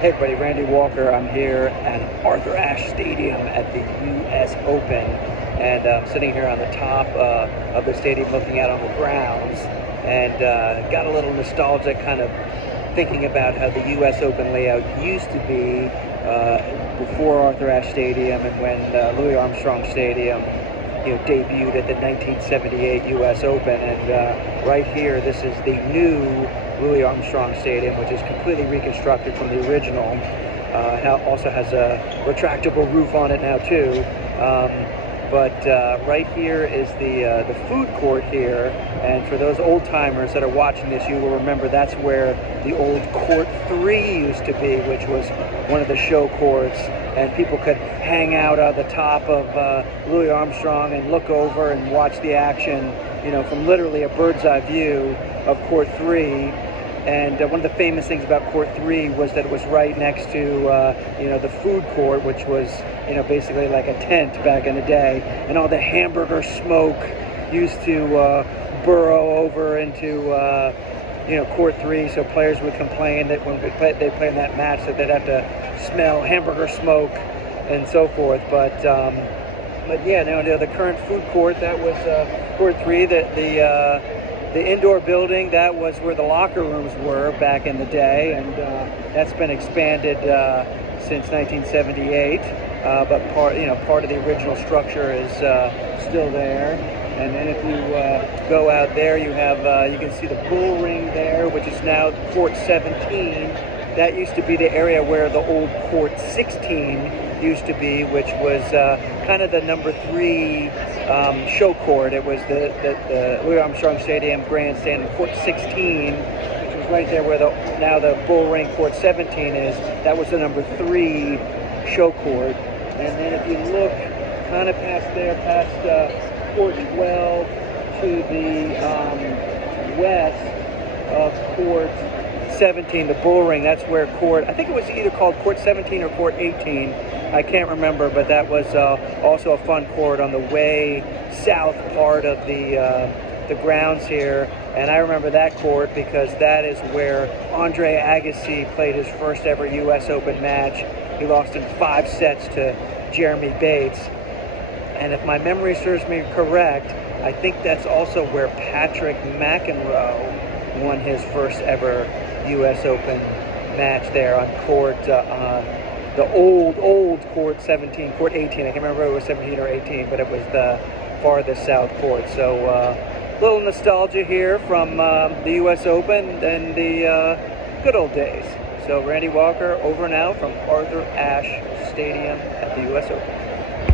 Hey everybody, Randy Walker. I'm here at Arthur Ashe Stadium at the U.S. Open, and I'm sitting here on the top of the stadium looking out on the grounds, and got a little nostalgic, kind of thinking about how the U.S. Open layout used to be before Arthur Ashe Stadium and when Louis Armstrong Stadium debuted at the 1978 U.S. Open. And right here, this is the new Louis Armstrong Stadium, which is completely reconstructed from the original. It also has a retractable roof on it now too. But right here is the food court here, and for those old timers that are watching this, you will remember that's where the old Court 3 used to be, which was one of the show courts, and people could hang out on the top of Louis Armstrong and look over and watch the action, from literally a bird's eye view of Court 3. And one of the famous things about Court 3 was that it was right next to, the food court, which was, basically like a tent back in the day. And all the hamburger smoke used to burrow over into, Court 3. So players would complain that when they play in that match that they'd have to smell hamburger smoke and so forth. But yeah, the current food court, that was Court 3. The indoor building, that was where the locker rooms were back in the day, and that's been expanded since 1978. But part of the original structure is still there. And then if you go out there, you can see the bull ring there, which is now Court 17. That used to be the area where the old Court 16 used to be, which was kind of the number 3 show court. It was the Louis Armstrong Stadium grandstand in Court 16, which was right there where now the bull ring Court 17 is. That was the number 3 show court. And then if you look kind of past there, past Court 12 to the west of Court 17, the bull ring, that's where I think it was either called Court 17 or Court 18. I can't remember, but that was also a fun court on the way south part of the grounds here. And I remember that court because that is where Andre Agassi played his first ever U.S. Open match. He lost in 5 sets to Jeremy Bates. And if my memory serves me correct, I think that's also where Patrick McEnroe won his first ever U.S. Open match there on the old Court 17, Court 18. I can't remember if it was 17 or 18, but it was the farthest south court. So little nostalgia here from the U.S. Open and the good old days. So Randy Walker over and out from Arthur Ashe Stadium at the U.S. Open.